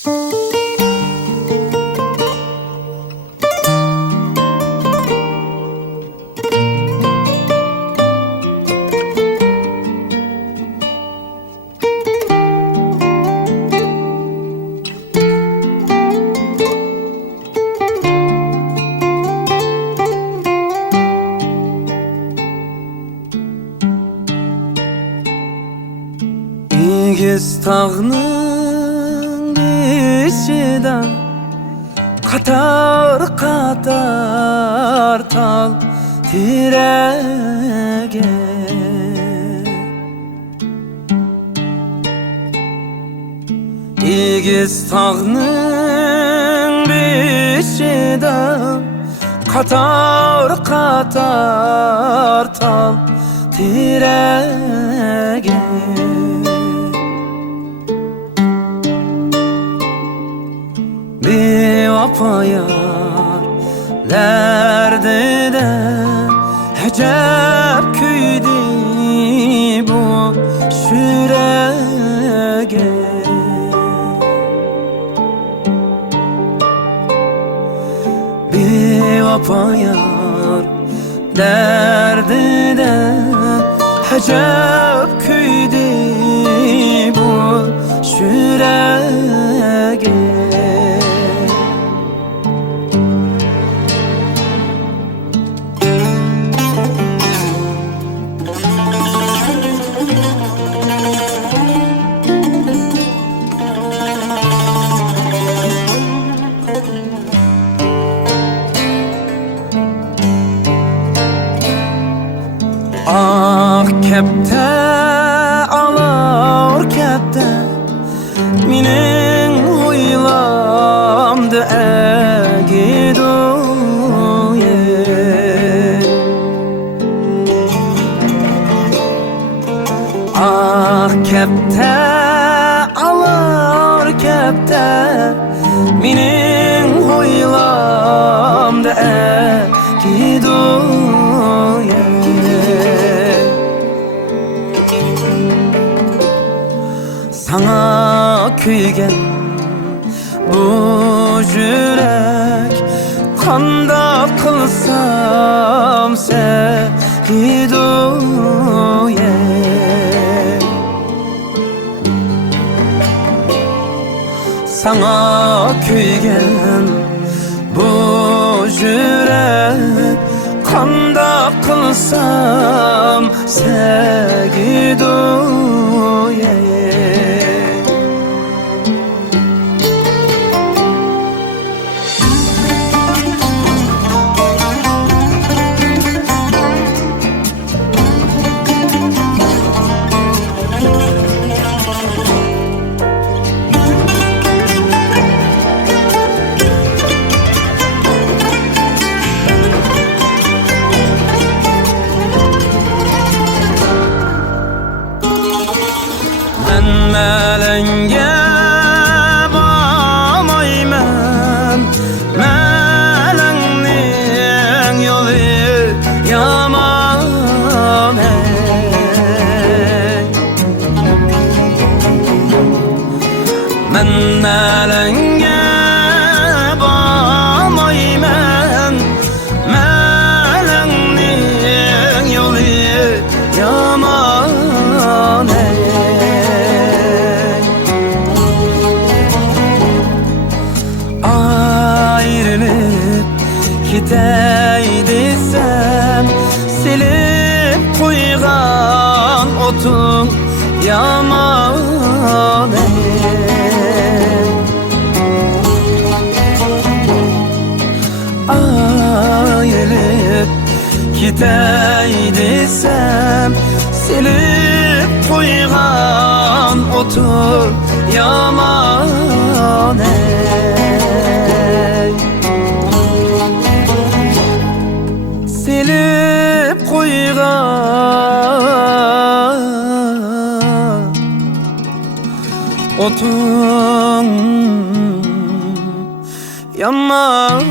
İgiz tağının içinden Katar katar tal tirege İgiz tağının içinden Katar katar tal tirege Bevafa yarlerdi de Hecep küydü bu şürege Bevafa yarlerdi de Hecep küydü bu şürege Ah kepte alır kepte Minin huylamdı egiduye Ah kepte alır kepte Minin huylamdı egiduye Sana kuygen bu yürek Kanda kılsam sevgiduye Sana kuygen bu yürek Kanda kılsam sevgiduye Melenge bağmayman Melengnin yolu yaman Men melenge bağmayman Melengnin yolu yaman Gitey desem silip koygan otum yaman Ayrılıp gitey desem silip koygan otum yaman Silip koygan otun yaman